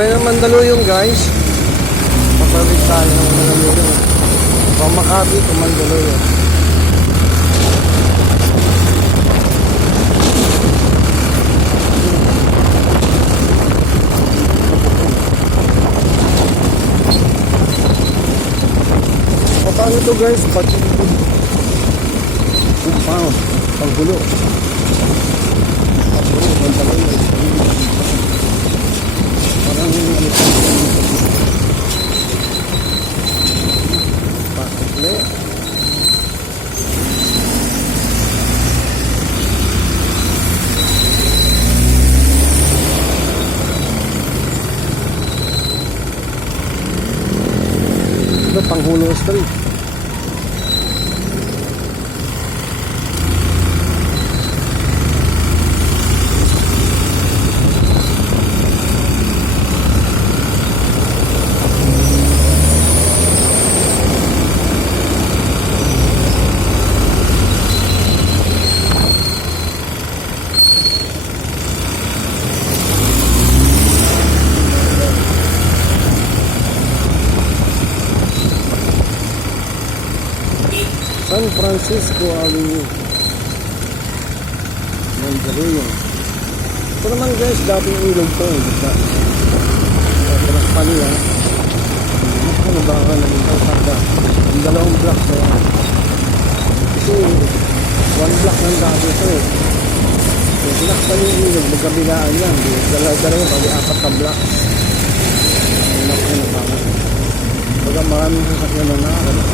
Sakay ng Mandaluyong guys. Papalik tayo ng Mandaluyong. From Makati to Mandaluyong. Paano to guys? Compound. Panggulo. Panggulo. Mandaluyong. Parang pakle. Ito Panghulo Street. San Francisco Avenue, Mandaluyong. Ito naman guys, dating ilog to. Dalas pa niya. Ano ba ka nang tanda? Ang dalawang block to. Kasi one block ng dati ito eh. Kung sinakpan yung ilog, magkabilaan yan. Dalawa kami apat na block. Ano ba ka? Baga maraming sasakyan na nakakala.